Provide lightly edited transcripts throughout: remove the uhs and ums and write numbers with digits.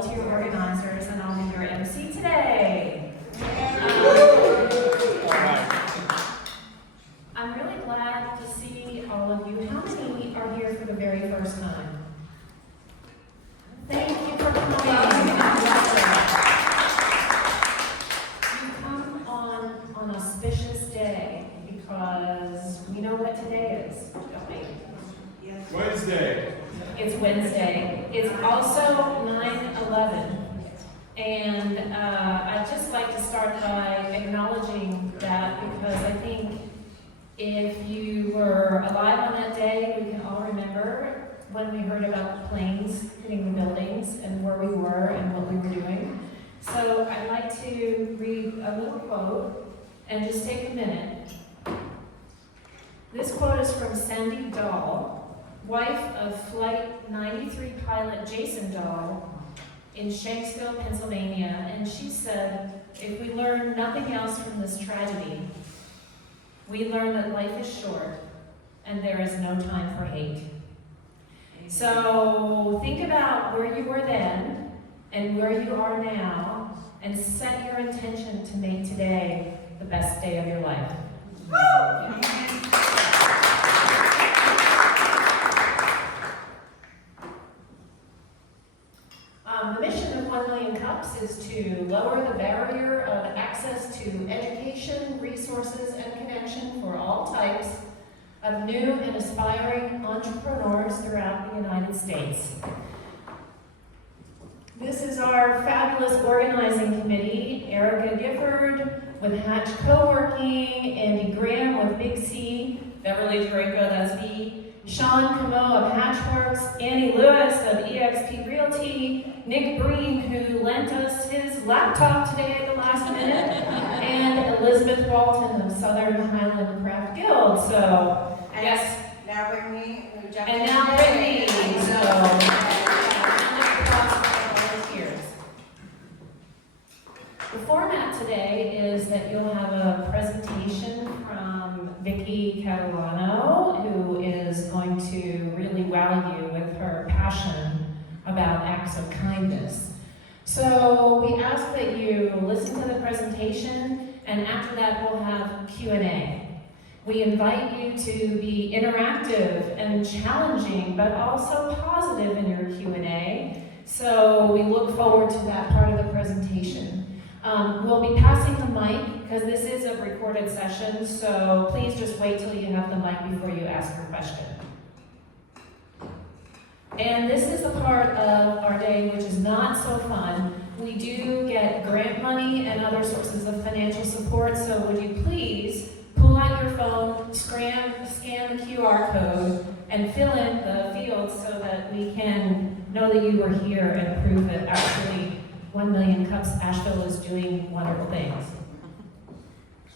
volunteer organizers, and I'll be your MC today. I'm really glad to see all of you. How many are here for the very first time? Thank you for coming. You come on an auspicious day because we know what today is, don't we? Wednesday. It's Wednesday. It's also 9/11. And I'd just like to start by acknowledging that, because I think if you were alive on that day, we can all remember when we heard about the planes hitting the buildings and where we were and what we were doing. So I'd like to read a little quote and just take a minute. This quote is from Sandy Dahl, wife of Flight 93 pilot Jason Dahl in Shanksville, Pennsylvania, and she said, "If we learn nothing else from this tragedy, we learn that life is short and there is no time for hate." So think about where you were then and where you are now, and set your intention to make today the best day of your life. The mission of 1 Million Cups is to lower the barrier of access to education, resources, and connection for all types of new and aspiring entrepreneurs throughout the United States. This is our fabulous organizing committee: Erica Gifford with Hatch Co-working, Andy Graham with Big C, Beverly Draco, that's B, Sean Camo of Hatchworks, Annie Lewis of EXP Realty, Nick Breen, who lent us his laptop today at the last minute, and Elizabeth Walton of Southern Highland Craft Guild. So, yes. Now Brittany, who jumped And in now today. Brittany. The format today is that you'll have a presentation from Vicki Catalano, who is going to really wow you with her passion about acts of kindness. So we ask that you listen to the presentation, and after that we'll have Q&A. We invite you to be interactive and challenging, but also positive in your Q&A. So we look forward to that part of the presentation. We'll be passing the mic because this is a recorded session, so please just wait till you have the mic before you ask your question. And this is the part of our day which is not so fun. We do get grant money and other sources of financial support, so would you please pull out your phone, scan the QR code, and fill in the fields so that we can know that you were here and prove that actually 1 Million Cups Asheville is doing wonderful things.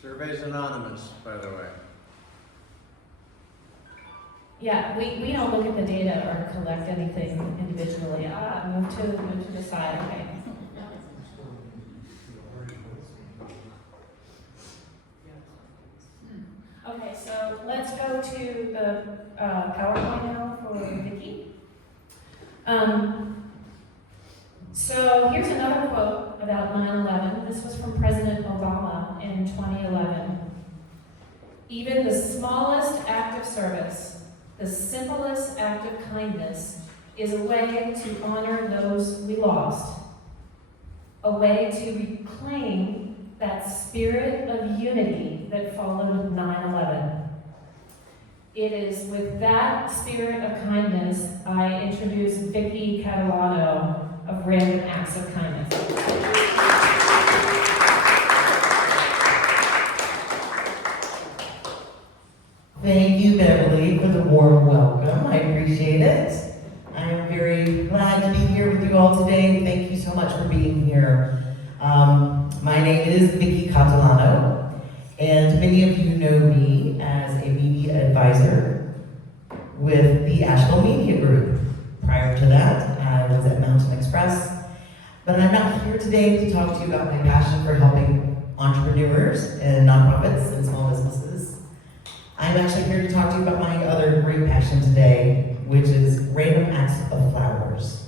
Survey's anonymous, by the way. Yeah, we don't look at the data or collect anything individually. Move to the side, okay. Okay, so let's go to the PowerPoint now for Vicki. So here's another quote about 9/11. This was from President Obama in 2011. "Even the smallest act of service, the simplest act of kindness, is a way to honor those we lost, a way to reclaim that spirit of unity that followed 9/11. It is with that spirit of kindness I introduce Vicki Catalano of Random Acts of Kindness." Thank you, Beverly, for the warm welcome. I appreciate it. I am very glad to be here with you all today. Thank you so much for being here. My name is Vicki Catalano, and many of you know me as a media advisor with the Asheville Media Group. Prior to that, I was at Mountain Express, but I'm not here today to talk to you about my passion for helping entrepreneurs and nonprofits and small businesses. I'm actually here to talk to you about my other great passion today, which is random acts of flowers.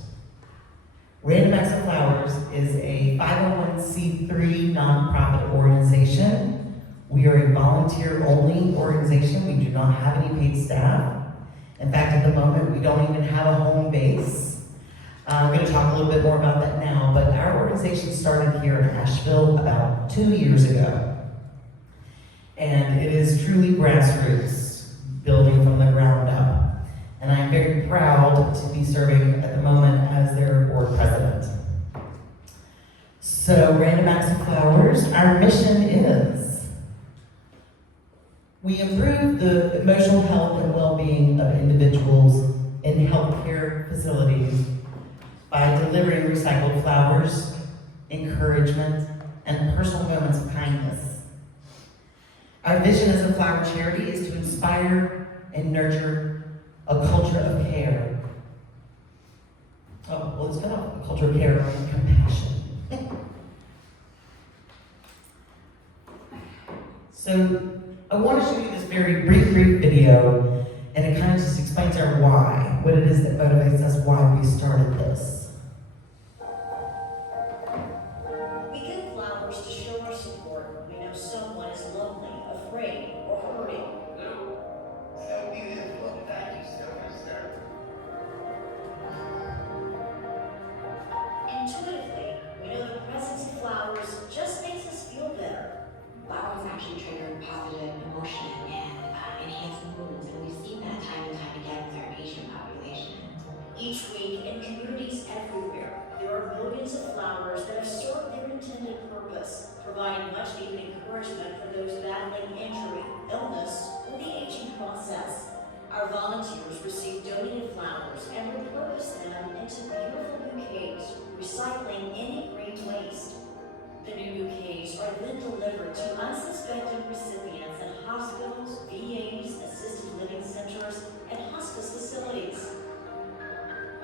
Random Acts of Flowers is a 501c3 nonprofit organization. We are a volunteer-only organization. We do not have any paid staff. In fact, at the moment, we don't even have a home base. We're going to talk a little bit more about that now, but our organization started here in Asheville about 2 years ago. And it is truly grassroots, building from the ground up. And I'm very proud to be serving at the moment as their board president. So, Random Acts of Flowers, our mission is we improve the emotional health and well-being of individuals in healthcare facilities by delivering recycled flowers, encouragement, and personal moments of kindness. Our vision as a flower charity is to inspire and nurture a culture of care. Oh, well, it's been a culture of care and compassion. So, I want to show you this very brief video, and it kind of just explains our why, what it is that motivates us, why we started this. We give flowers to show our support when we know someone is lonely, afraid, or hurting. So beautiful. Thank you so much, sir. Intuitively, we know the presence of flowers just makes us feel better. Flowers actually trigger positive emotion and enhance moods, and we've seen that time and time again with our patient population. Each week, in communities everywhere, there are millions of flowers that have served their intended purpose, providing much-needed encouragement for those battling injury, illness, or the aging process. Our volunteers receive donated flowers and repurpose them into beautiful bouquets, recycling any green waste. The new bouquets are then delivered to unsuspecting recipients in hospitals, VAs, assisted living centers, and hospice facilities.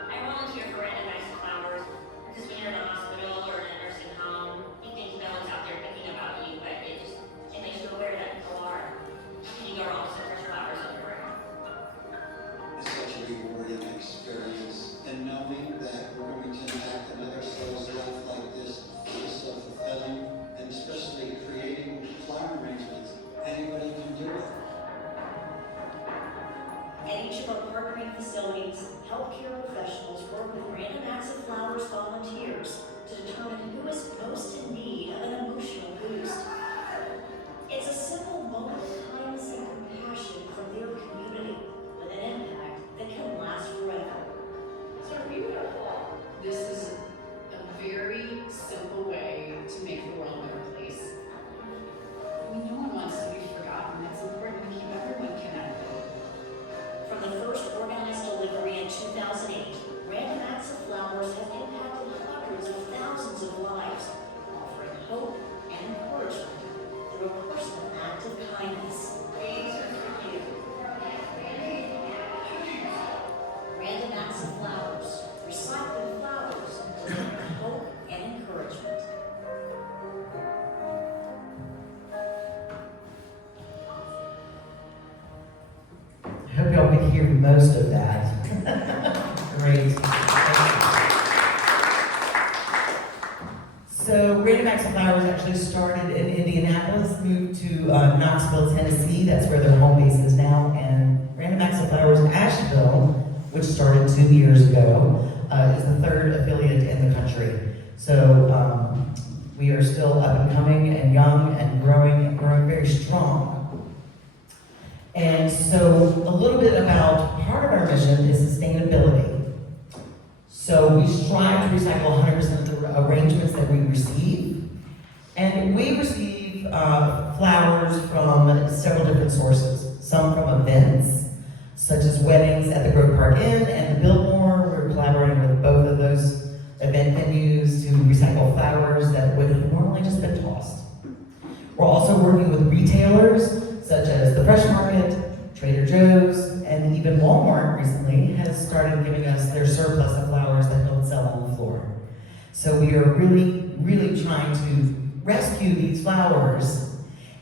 I volunteer for Random Acts of Flowers because when you're in a hospital or in a nursing home, you think no one's out there thinking about you, but it makes you aware that people are. And you go around with some fresh flowers everywhere. It's such a rewarding experience, and knowing that we're going to impact another soul's life like this is so fulfilling, and especially creating flower arrangements. Anybody can do it. At each of our partnering facilities, healthcare professionals work with Random Acts of Flowers volunteers to determine who is most in need of an emotional boost. It's a simple moment of kindness and compassion from their community with an impact that can last forever. So beautiful. This is a very simple way to make the world a better place. I mean, no one wants to be forgotten. It's important to keep everyone connected. From the first organized delivery in 2008, Random Acts of Flowers have impacted hundreds of thousands of lives, offering hope and encouragement through a personal act of kindness. These are for you. Random Acts of Flowers, recycling flowers, delivering hope and encouragement. I hope y'all could hear most of that. Great. So, Random Acts of Flowers actually started in Indianapolis, moved to Knoxville, Tennessee. That's where their home base is now. And Random Acts of Flowers Asheville, which started 2 years ago, is the third affiliate in the country. So, we are still up and coming and young and growing very strong. And so a little bit about part of our mission is sustainability. So we strive to recycle 100% of the arrangements that we receive. And we receive flowers from several different sources. Some from events, such as weddings at the Grove Park Inn and the Biltmore. We're collaborating with both of those event venues to recycle flowers that would have normally just been tossed. We're also working with retailers such as the Fresh Market, Trader Joe's, and even Walmart recently has started giving us their surplus of flowers that don't sell on the floor. So we are really trying to rescue these flowers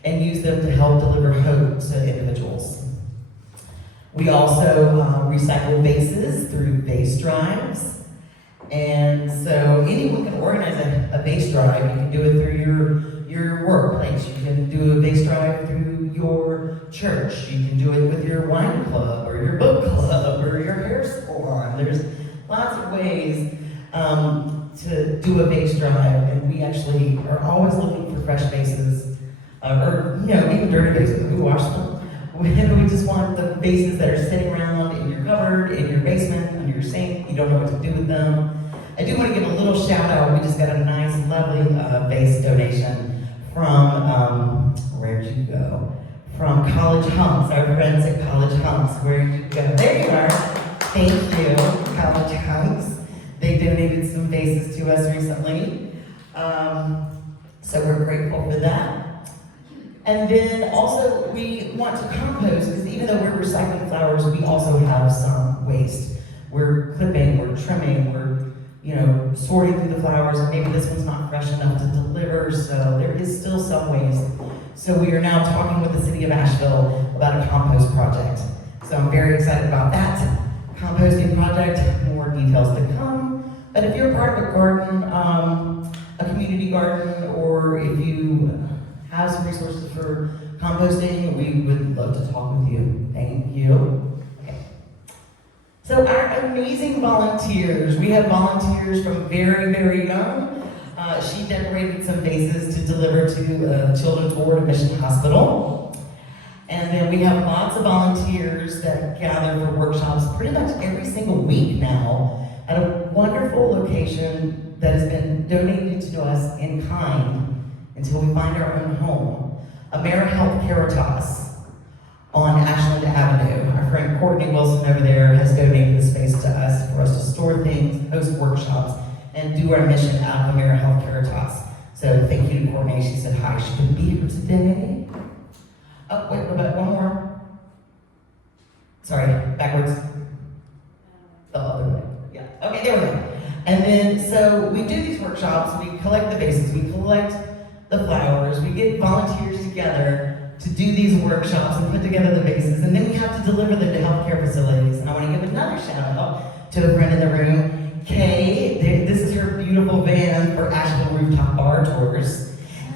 and use them to help deliver hope to individuals. We also recycle vases through vase drives, And so anyone can organize a vase drive. You can do it through your workplace. You can do a vase drive through your church. You can do it with your wine club or your book club or your hair salon. There's lots of ways to do a vase drive, and we actually are always looking for fresh vases, or even dirty vases. We wash them. We just want the vases that are sitting around in your cupboard, in your basement, under your sink. You don't know what to do with them. I do want to give a little shout out. We just got a nice, lovely vase donation from, where'd you go? From College Hunks, our friends at College Hunks. Where'd you go? There you are. Thank you, College Hunks. They donated some vases to us recently. So we're grateful for that. And then also we want to compost, because even though we're recycling flowers, we also have some waste. We're clipping, we're trimming, we're sorting through the flowers, and maybe this one's not fresh enough to deliver, so there is still some waste. So we are now talking with the city of Asheville about a compost project. So I'm very excited about that composting project. More details to come. But if you're part of a garden, a community garden, or if you have some resources for composting, we would love to talk with you. Thank you. Okay. So our amazing volunteers, we have volunteers from very, very young. She decorated some vases to deliver to Children's Ward of Mission Hospital. And then we have lots of volunteers that gather for workshops pretty much every single week now at a wonderful location that has been donated to us in kind until we find our own home. AmeriHealth Caritas on Ashland Avenue. Our friend Courtney Wilson over there has donated the space to us for us to store things, host workshops, and do our mission out of AmeriHealth Caritas. So thank you to Courtney. She said hi. She couldn't be here today. Oh, wait, what about one more? Sorry, backwards. The other way. Yeah, okay, there we go. And then, so we do these workshops, we collect the vases, we collect the flowers, we get volunteers together to do these workshops and put together the vases, and then we have to deliver them to healthcare facilities. And I want to give another shout out to a friend in the room, Kay. This is her beautiful van for Asheville Rooftop Bar Tours.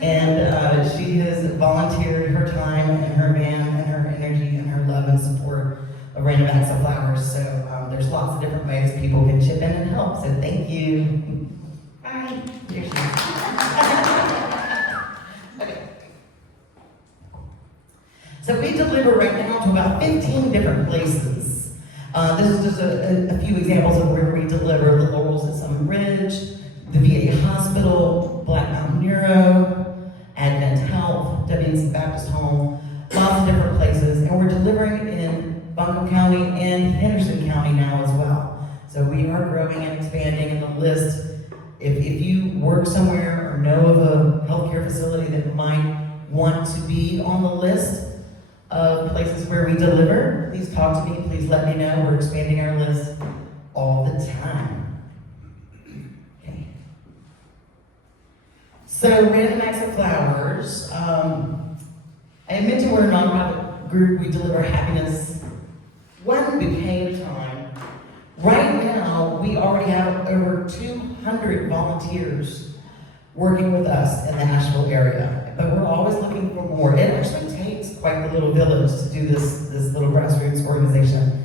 And she has volunteered her time and her van and her energy and her love and support of Random Acts of Flowers. So there's lots of different ways people can chip in and help. So thank you. Bye. Here she is. Okay. So we deliver right now to about 15 different places. This is just a few examples of where we deliver: the Laurels at Summit Ridge, the VA Hospital, Black Mountain Neuro, Advent Health, WNC Baptist Home, lots of different places, and we're delivering in Buncombe County and Henderson County now as well. So we are growing and expanding in the list. If you work somewhere or know of a healthcare facility that might want to be on the list of places where we deliver, please talk to me, please let me know. We're expanding our list all the time. Okay. So Random Acts of Flowers, I mentioned we're a nonprofit group. We deliver happiness one bouquet at a time. Right now, we already have over 200 volunteers working with us in the Asheville area, but we're always looking for more. It actually takes quite the little village to do this little grassroots organization.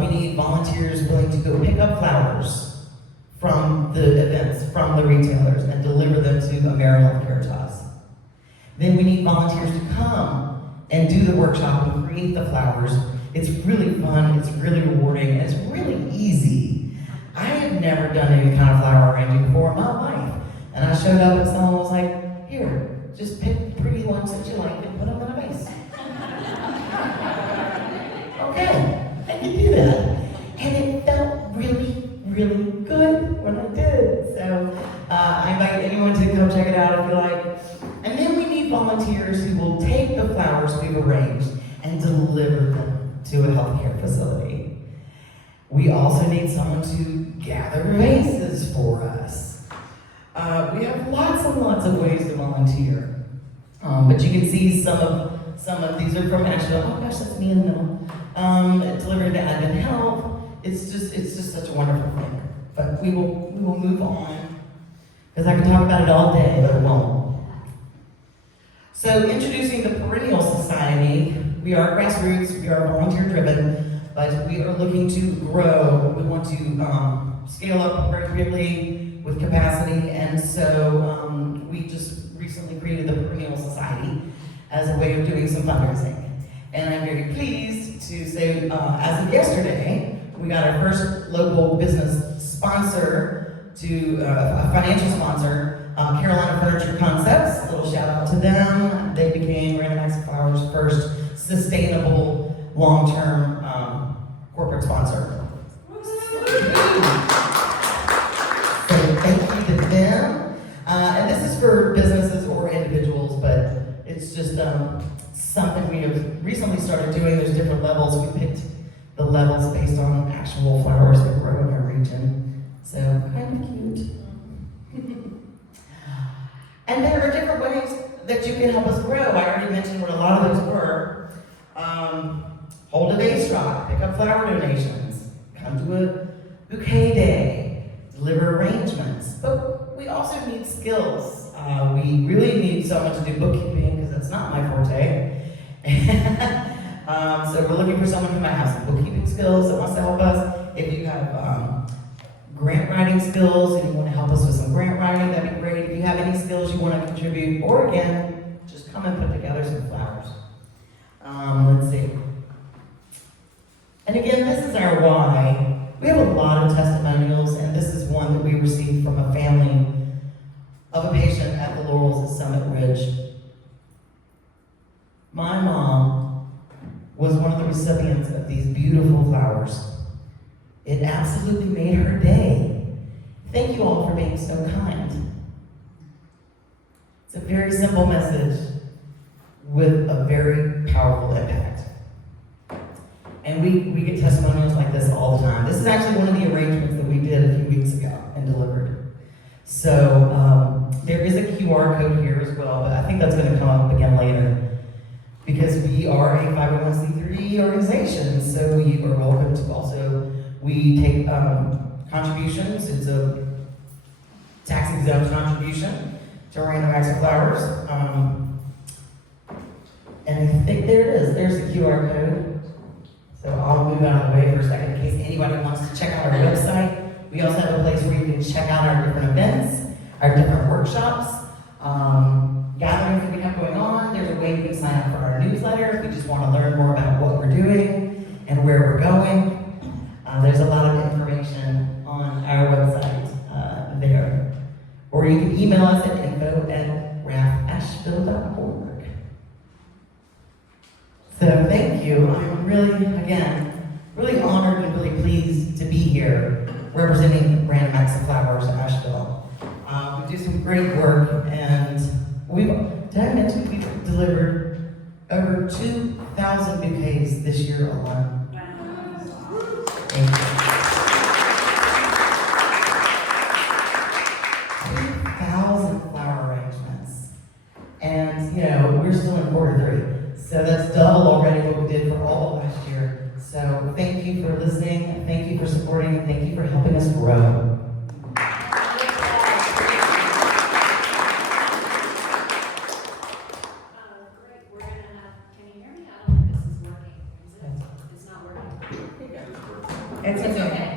We need volunteers willing to go pick up flowers from the events, from the retailers, and deliver them to AmeriHealth Caritas. Then we need volunteers to come and do the workshop and create the flowers. It's really fun, it's really rewarding, and it's really easy. I have never done any kind of flower arranging before in my life. And I showed up and someone was like, here, just pick pretty ones that you like and put them in a vase. Okay, I can do that. And it felt really, really good when I did. So I invite anyone to come check it out if you like. And then we need volunteers who will take the flowers we've arranged and deliver them to a healthcare facility. We also need someone to gather vases for us. We have lots and lots of ways to volunteer. But you can see some of these are from Asheville. Oh gosh, that's me in the middle. Delivered to Advent Health. It's just such a wonderful thing. But we will move on, because I can talk about it all day, but it won't. So introducing the Perennial Society, we are grassroots, we are volunteer driven, but we are looking to grow. We want to scale up appropriately with capacity, and so we just recently created the Perennial Society as a way of doing some fundraising. And I'm very pleased to say, as of yesterday, we got our first local business sponsor to a financial sponsor, Catalano Furniture Concepts. A little shout out to them. They became Random Acts of Flowers' first sustainable, long-term corporate sponsor. So thank you to them. And this is for businesses or individuals, but it's just something we have recently started doing. There's different levels. We picked the levels based on actual flowers that grow in our region. So kind of cute. And there are different ways that you can help us grow. I already mentioned what a lot of those were. Hold a vase drop, pick up flower donations, come to a bouquet day, deliver arrangements. But we also need skills. We really need someone to do bookkeeping, because that's not my forte. So we're looking for someone who might have some bookkeeping skills that wants to help us. If you have grant writing skills and you want to help us with some grant writing, that'd be great. If you have any skills you want to contribute, or again, just come and put together some flowers. Let's see. And again, this is our why. We have a lot of testimonials, and this is one that we received from a family of a patient at the Laurels at Summit Ridge. My mom was one of the recipients of these beautiful flowers. It absolutely made her day. Thank you all for being so kind. It's a very simple message with a very powerful impact. And we get testimonials like this all the time. This is actually one of the arrangements that we did a few weeks ago and delivered. So there is a QR code here as well, but I think that's going to come up again later, because we are a 501c3 organization, so you are welcome to also, we take contributions. It's a tax-exempt contribution to Random Acts of Flowers. And I think there it is. There's the QR code. So I'll move out of the way for a second in case anybody wants to check out our website. We also have a place where you can check out our different events, our different workshops, gatherings that we have going on. There's a way you can sign up for our newsletter if you just want to learn more about what we're doing and where we're going. There's a lot of information on our website there. Or you can email us at info@rafasheville.org. So thank you. I'm really, again, really honored and really pleased to be here representing Random Acts of Flowers in Asheville. We do some great work, and did I mention we've delivered over 2,000 bouquets this year alone? Thank you. 2,000 flower arrangements. And, we're still in quarter 3. So that's double already what we did for all of last year. So thank you for listening, thank you for supporting, and thank you for helping us grow. Great, we're gonna have, can you hear me? I don't think this is working. Is it? It's not working. It's It's okay. okay.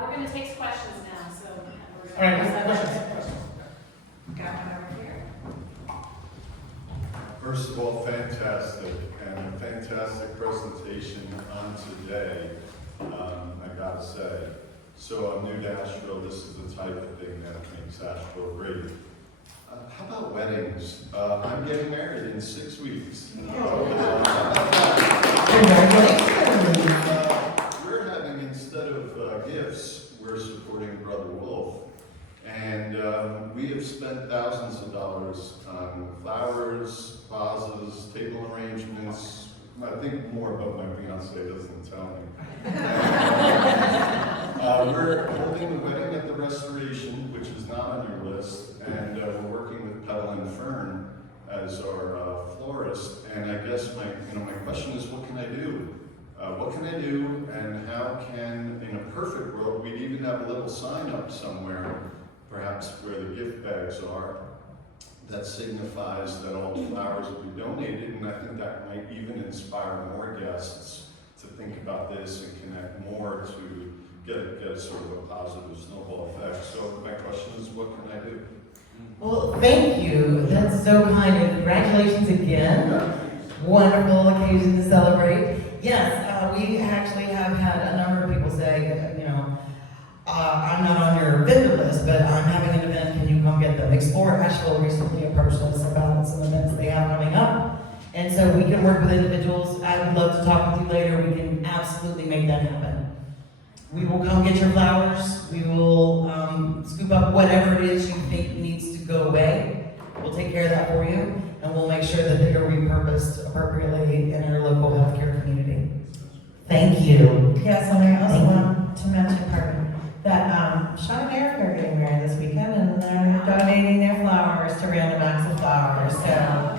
We're gonna take questions now, so. All right, questions. Got one over here. First of all, fantastic, and a fantastic presentation on today, I gotta say. So I'm new to Asheville. This is the type of thing that makes Asheville great. How about weddings? I'm getting married in 6 weeks. We're having, instead of gifts, we're supporting Brother Wolf. And we have spent thousands of dollars on flowers, vases, table arrangements. I think more, but my fiance doesn't tell me. We're holding the wedding at the Restoration, which is not on your list, and we're working with Petal and Fern as our florist. And I guess my question is, what can I do? What can I do, and how can, in a perfect world, we'd even can have a little sign up somewhere, perhaps where the gift bags are, that signifies that all the flowers will be donated, and I think that might even inspire more guests to think about this and connect more to get sort of a positive snowball effect. So my question is, what can I do? Well, thank you. That's so kind, and congratulations again. Wonderful occasion to celebrate. Yes, we actually have had a number of people say, I'm not on your vendor list, but I'm having an event, can you come get them? Explore Asheville recently approached us about some events they have coming up. And so we can work with individuals. I would love to talk with you later. We can absolutely make that happen. We will come get your flowers. We will scoop up whatever it is you think needs to go away. We'll take care of that for you, and we'll make sure that they are repurposed appropriately in our local healthcare community. Thank you. Yes, and I also want to mention, that Sean and Eric are getting married this weekend, and they're donating their flowers to Random Acts of Flowers, so.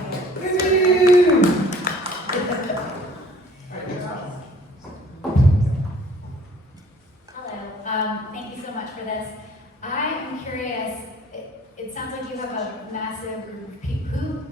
Hello, thank you so much for this. I am curious, it sounds like you have a massive group of people. Who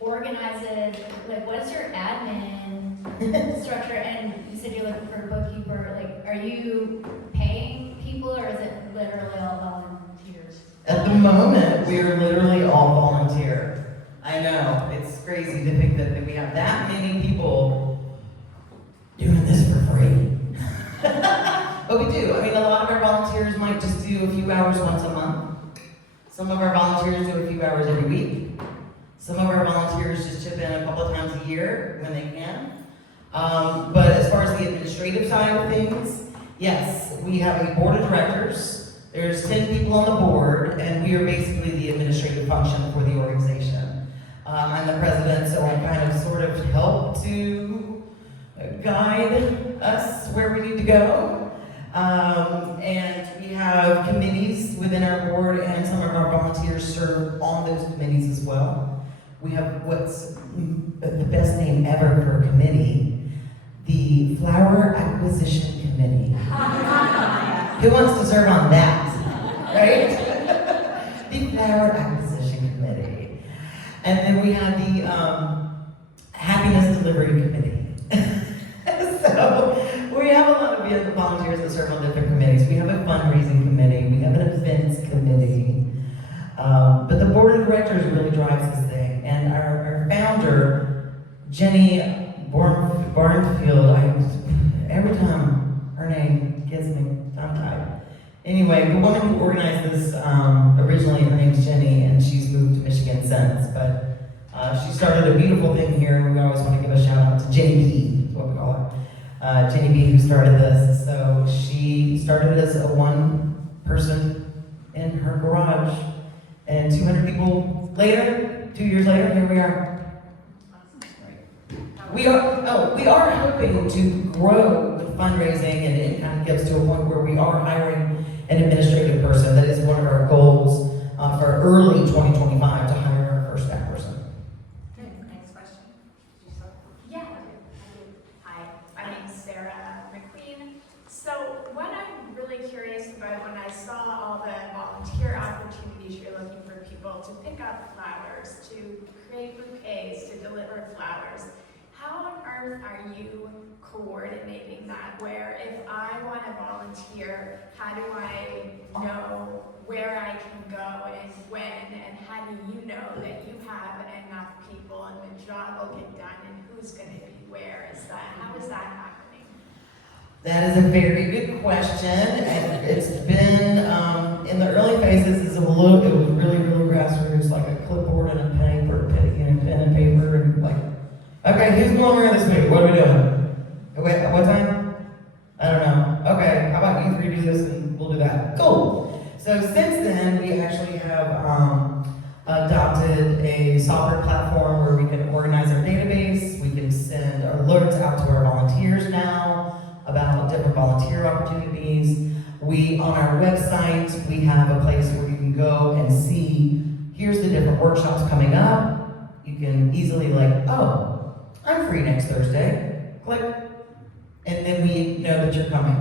organizes, like, what is your admin structure? And you said you're looking for a bookkeeper. Like, are you paying people, or is it literally all volunteers? At the moment, we are literally all volunteer. I know, it's crazy to think that we have that many people doing this for free. But we do. I mean, a lot of our volunteers might just do a few hours once a month. Some of our volunteers do a few hours every week. Some of our volunteers just chip in a couple of times a year when they can. But as far as the administrative side of things, yes, we have a board of directors. There's 10 people on the board, and we are basically the administrative function for the organization. I'm the president, so I kind of sort of help to guide us where we need to go. And we have committees within our board, and some of our volunteers serve on those committees as well. We have what's the best name ever for a committee, the Flower Acquisition Committee. Who wants to serve on that, right? The Flower Acquisition Committee. And then we have the Happiness Delivery Committee. So we have a lot of volunteers that serve on different committees. We have a fundraising committee. We have an events committee. But the board of directors really drives this thing. And our founder, Jenny Barnfield, every time her name gets me tongue-tied. Anyway, the woman who organized this, originally her name's Jenny, and she's moved to Michigan since. But she started a beautiful thing here, and we always want to give a shout out to Jenny B, is what we call her. Jenny B, who started this. So she started as a one person in her garage, and 200 people later, 2 years later, here we are. We are hoping to grow with fundraising and it kind of gets to a point where we are hiring an administrative person. That is one of our goals for early 2025 to hire our first staff person. Next question. Yeah. Hi, my name's Sarah McQueen. So what I'm really curious about when I saw all the volunteer opportunities, you're looking for people to pick up flowers, to create bouquets, to deliver flowers. How on earth are you coordinating that? Where if I want to volunteer, how do I know where I can go and when? And how do you know that you have enough people and the job will get done and who's going to be where? How is that happening? That is a very good question, and it's been in the early phases. It was really grassroots, like a clipboard and a pen and paper, and like, okay, who's going where this week? What are we doing? Wait, what time? I don't know. Okay, how about you three do this and we'll do that. Cool. So since then, we actually have adopted a software platform where we can organize our database. We can send alerts out to our volunteers now about different volunteer opportunities. On our website, we have a place where you can go and see, here's the different workshops coming up. You can easily I'm free next Thursday. Click. And then we know that you're coming.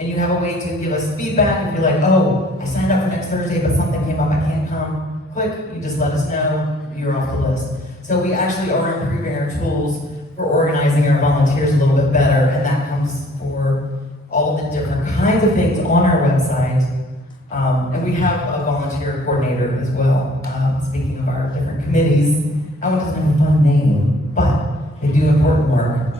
and you have a way to give us feedback. If you're like, oh, I signed up for next Thursday, but something came up, I can't come. Click, you just let us know, you're off the list. So we actually are improving our tools for organizing our volunteers a little bit better, and that comes for all the different kinds of things on our website. And we have a volunteer coordinator as well. Speaking of our different committees, that one doesn't have a fun name, but they do important work.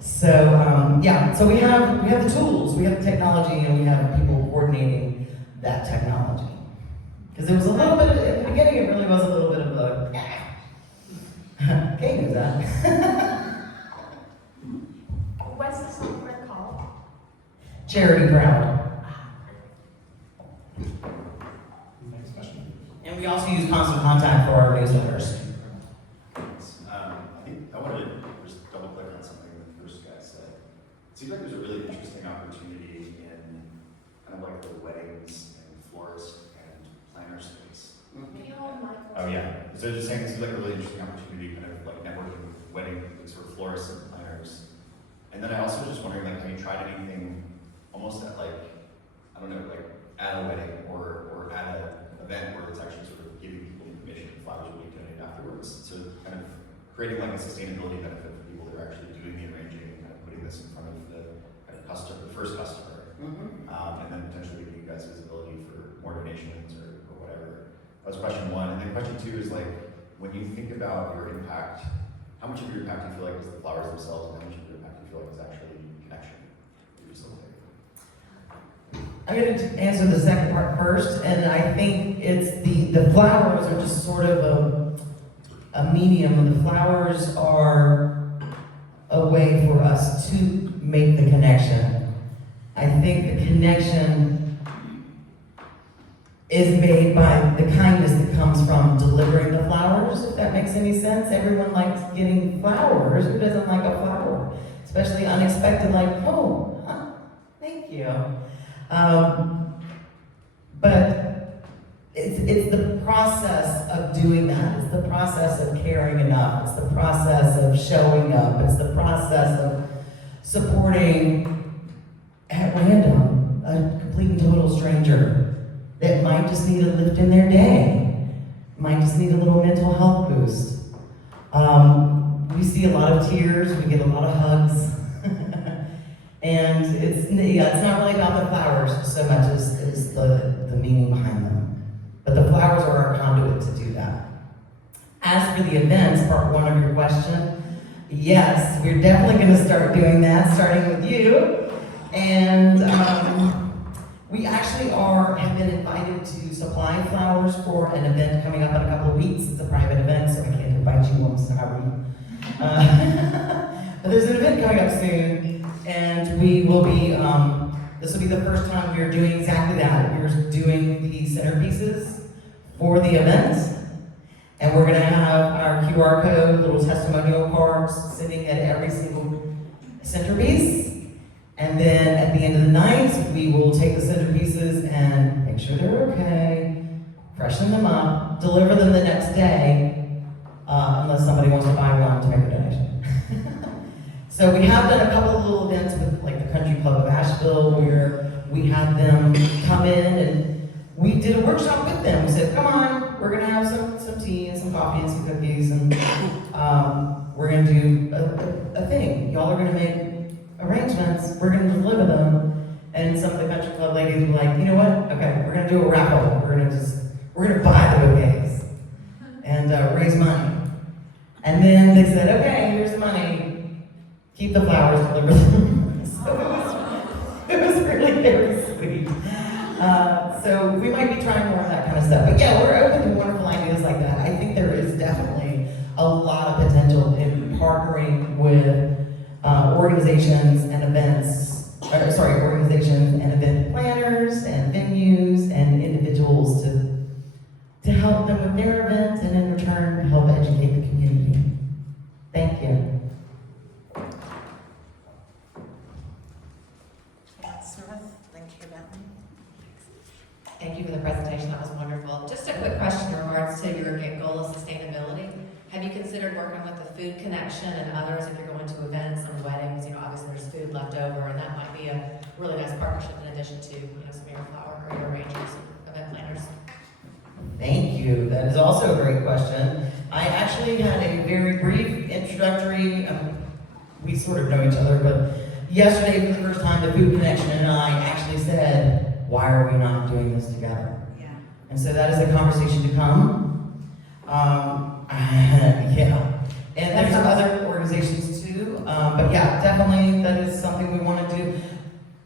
So yeah, so we have the tools, we have the technology, and we have people coordinating that technology. Because it was a little bit, at the beginning it really was a little bit of a, Kate knows that. What's the software called? Charity Crowd. Next question. And we also use Constant Contact for our newsletters. I think I wanted to just double click on something that the first guy said. It seems like there's a really interesting opportunity in kind of like the weddings and florist and planner space. Oh yeah, so just saying, it seems like a really interesting opportunity, kind of like networking with wedding, like sort of florists and planners. And then I also was just wondering, like, have you tried anything almost at like, I don't know, like at a wedding or at an event where it's actually sort of giving people information and flowers will be donated afterwards. So kind of creating like a sustainability benefit for people that are actually doing the arranging and kind of putting this in front of the kind of customer, the first customer, and then potentially giving you guys visibility for more donations or whatever. That was question one. And then question two is like, when you think about your impact, how much of your impact do you feel like is the flowers themselves, and how much of your impact do you feel like is actually connection that you facilitate? I'm going to answer the second part first, and I think it's the flowers are just sort of a medium. The flowers are a way for us to make the connection. I think the connection is made by the kindness that comes from delivering the flowers, if that makes any sense. Everyone likes getting flowers. Who doesn't like a flower? Especially unexpected, like, oh, thank you. But it's the process of doing that. It's the process of caring enough. It's the process of showing up. It's the process of supporting at random a complete and total stranger that might just need a lift in their day, might just need a little mental health boost. We see a lot of tears. We get a lot of hugs. And it's not really about the flowers so much as the meaning behind them. But the flowers are our conduit to do that. As for the events, part one of your question, yes, we're definitely going to start doing that, starting with you. And we actually have been invited to supply flowers for an event coming up in a couple of weeks. It's a private event, so I can't invite you, I'm sorry. But there's an event coming up soon. And we will be, this will be the first time we're doing exactly that. We're doing the centerpieces for the event. And we're going to have our QR code, little testimonial cards sitting at every single centerpiece. And then at the end of the night, we will take the centerpieces and make sure they're okay, freshen them up, deliver them the next day, unless somebody wants to buy one to make a donation. So we have done a couple of little events with like the Country Club of Asheville where we had them come in and we did a workshop with them. We said, come on, we're gonna have some tea and some coffee and some cookies and we're gonna do a thing. Y'all are gonna make arrangements, we're gonna deliver them. And some of the Country Club ladies were like, you know what? Okay, we're gonna do a raffle. We're gonna buy the bouquets and raise money. And then they said, okay, here's the money. Keep the flowers, deliver them. So it was really very sweet. So we might be trying more of that kind of stuff. But yeah, we're open to wonderful ideas like that. I think there is definitely a lot of potential in partnering with organizations and event planners and venues and individuals to help them with their events and in return help educate the community. Thank you. Thank you for the presentation, that was wonderful. Just a quick question in regards to your goal of sustainability. Have you considered working with the Food Connection and others if you're going to events and weddings? You know, obviously there's food left over and that might be a really nice partnership in addition to, some of your flower or your arrangers, event planners. Thank you. That is also a great question. I actually had a very brief introductory, we sort of know each other, but yesterday for the first time, the Food Connection and I actually said, why are we not doing this together? Yeah. And so that is a conversation to come. Yeah. And there's other organizations too, but yeah, definitely that is something we want to do.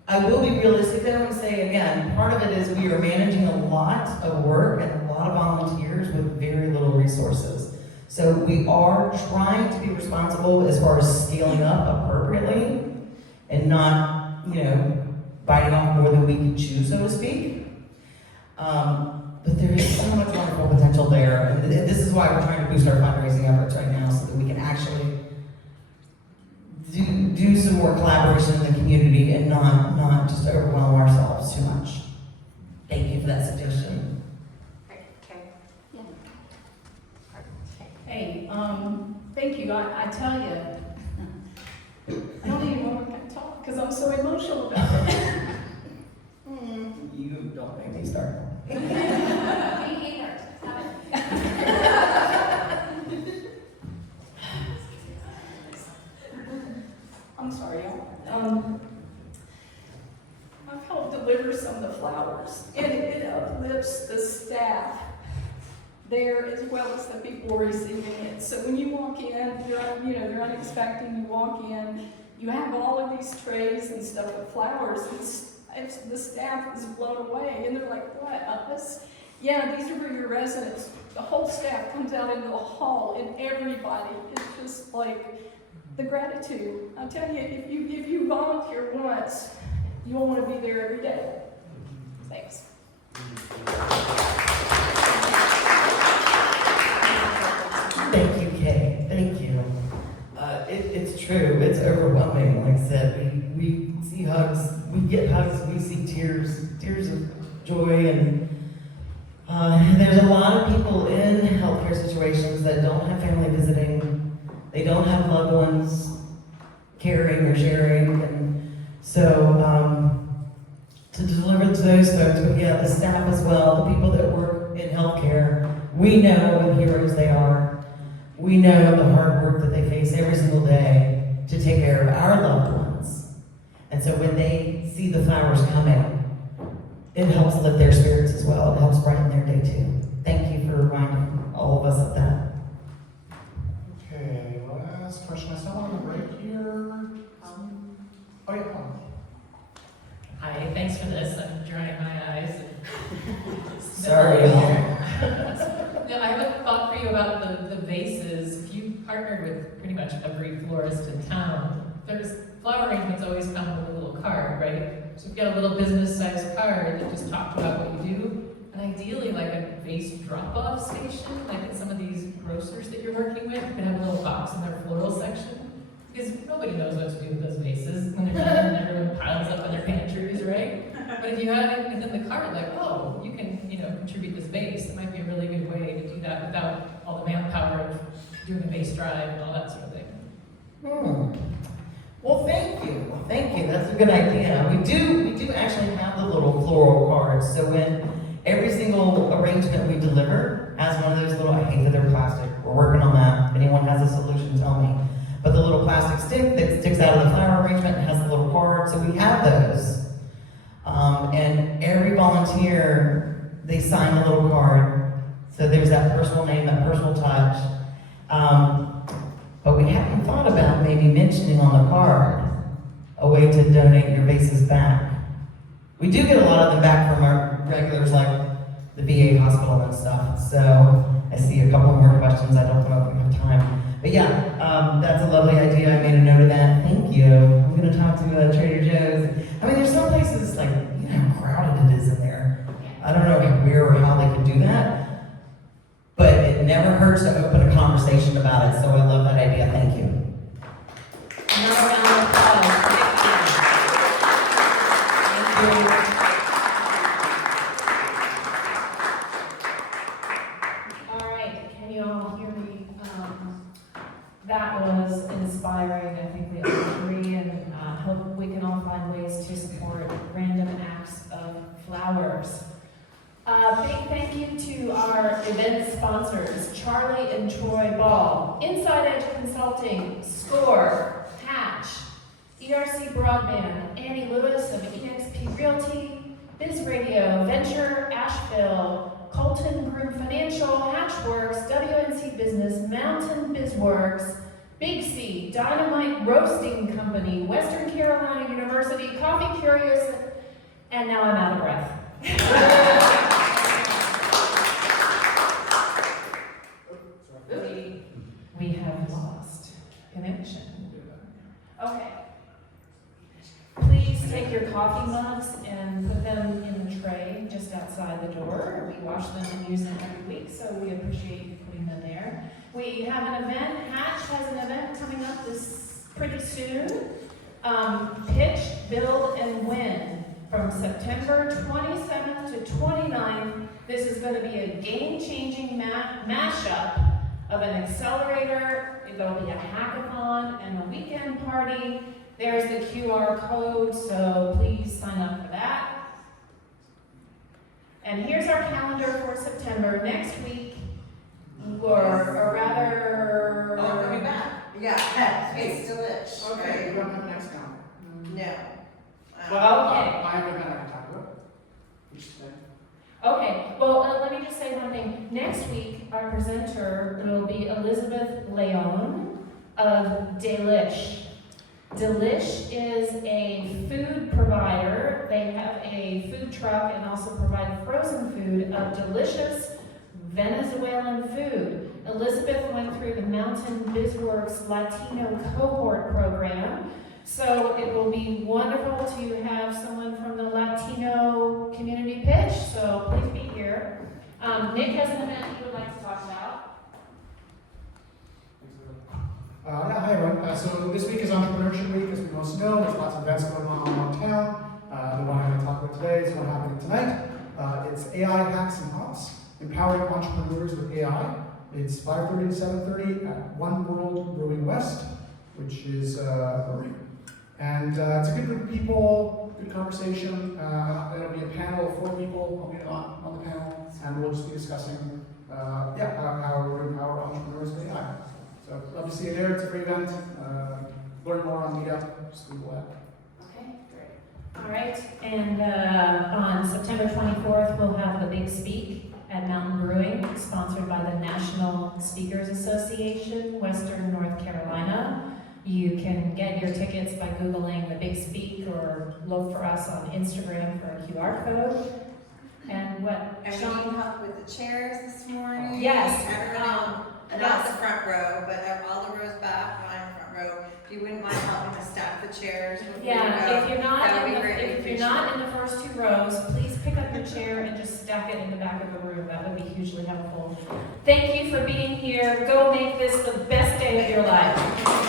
I will be realistic though and say again, part of it is we are managing a lot of work and a lot of volunteers with very little resources. So we are trying to be responsible as far as scaling up appropriately and not, biting off more than we can chew, so to speak. But there is so much wonderful potential there, and this is why we're trying to boost our fundraising efforts right now so that we can actually do some more collaboration in the community and not just overwhelm ourselves too much. Thank you for that suggestion. Hey, thank you. I tell you, I don't even want to talk because I'm so emotional about it. You don't make me start. I'm sorry, y'all. I've helped deliver some of the flowers, and it uplifts the staff there as well as the people receiving it. So when you walk in, they're unexpecting. You walk in, you have all of these trays and stuff with flowers, and the staff is blown away, and they're like, "What, us?" Yeah, these are for your residents. The whole staff comes out into the hall, and everybody is just like the gratitude. I tell you, if you volunteer once, you'll want to be there every day. Thanks. Thank you, Kay. Thank you. It's true. It's overwhelming. Like I said, we see hugs, we get hugs, we see tears of joy, and there's a lot of people in healthcare situations that don't have family visiting, they don't have loved ones caring or sharing, and so to deliver to those folks, but yeah, the staff as well, the people that work in healthcare, we know what heroes they are. We know the hard work that they face every single day to take care of our loved ones. And so when they see the flowers coming, it helps lift their spirits as well. It helps brighten their day too. Thank you for reminding all of us of that. Okay, last question. I saw one right here. Oh yeah. Hi, thanks for this. I'm drying my eyes. Sorry. No, I have a thought for you about the vases. If you partnered with pretty much every florist in town, there's flower arrangements always come with a little card, right? So if you got a little business-sized card that just talked about what you do, and ideally like a vase drop-off station, like at some of these grocers that you're working with, you can have a little box in their floral section, because nobody knows what to do with those vases when they're done and everyone piles up in their pantries, right? But if you have it within the card, like, oh, you can, contribute this vase, it might be a really good way to do that without all the manpower of doing a vase drive and all that sort of thing. Well, thank you. Well, thank you. That's a good idea. We do actually have the little floral cards. So when every single arrangement we deliver has one of those little, I hate that they're plastic. We're working on that. If anyone has a solution, tell me. But the little plastic stick that sticks out of the flower arrangement has the little card. So we have those. And every volunteer, they sign a little card. So there's that personal name, that personal touch. But we haven't thought about maybe mentioning on the card a way to donate your vases back. We do get a lot of them back from our regulars like the VA hospital and stuff. So I see a couple more questions. I don't know if we have time. But yeah, that's a lovely idea. I made a note of that. Thank you. I'm going to talk to Trader Joe's. I mean, there's some places like, you know how crowded it is in there. I don't know where or how they could do that. But it never hurts to open a conversation about it, so I love that idea. Thank you. Another round of applause. Thank you. All right, can you all hear me? That was inspiring. I think we all agree, and hope we can all find ways to support flowers. Big thank you to our event sponsors, Charlie and Troy Ball, Inside Edge Consulting, Score, Hatch, ERC Broadband, Annie Lewis of eXp Realty, Biz Radio, Venture, Asheville, Colton Group Financial, Hatchworks, WNC Business, Mountain BizWorks, Big C, Dynamite Roasting Company, Western Carolina University, Coffee Curious, and now I'm out of breath. We have lost connection. Okay. Please take your coffee mugs and put them in the tray just outside the door. We wash them and use them every week, so we appreciate you putting them there. We have an event, Hatch has an event coming up this pretty soon. Pitch, Build, and Win from September 27th to 29th. This is going to be a game-changing mashup of an accelerator. There'll be a hackathon and a weekend party. There's the QR code, so please sign up for that. And here's our calendar for September. Next week, or rather... Oh, coming back. Yeah, it's delish. Okay, we don't have the next calendar. No. Well, okay. I have an event I can talk about. Each day. Okay, well, let me just say one thing. Next week, our presenter will be Elizabeth Leon of Delish. Delish is a food provider. They have a food truck and also provide frozen food of delicious Venezuelan food. Elizabeth went through the Mountain BizWorks Latino cohort program. So it will be wonderful to have someone from the Latino community pitch, so please be here. Nick has an event he would like to talk about. Yeah, hi everyone. So this week is Entrepreneurship Week, as we most know. There's lots of events going on around town. The one I'm going to talk about today is one happening tonight. It's AI Hacks and Hops, Empowering Entrepreneurs with AI. It's 5:30 to 7:30 at One World Brewing West, which is brewery. And it's a good group of people, good conversation. There'll be a panel of 4 people. I'll be on the panel, and we'll just be discussing, how we're empower entrepreneurs with AI. So love to see you there. It's a free event. Learn more on Meetup. Just Google that. Okay, great. All right, and on September 24th, we'll have the Big Speak at Mountain Brewing, sponsored by the National Speakers Association, Western North Carolina. You can get your tickets by Googling the Big Speak or look for us on Instagram for a QR code. And what, And we Sean? need help with the chairs this morning. Yes. Everyone, not the front row, but all the rows back, behind the front row. If you wouldn't mind helping to stack the chairs before you go, If you're not that would in be the, greatly if you're not in the first 2 rows, please pick up your chair and just stack it in the back of the room. That would be hugely helpful. Thank you for being here. Go make this the best day of your life.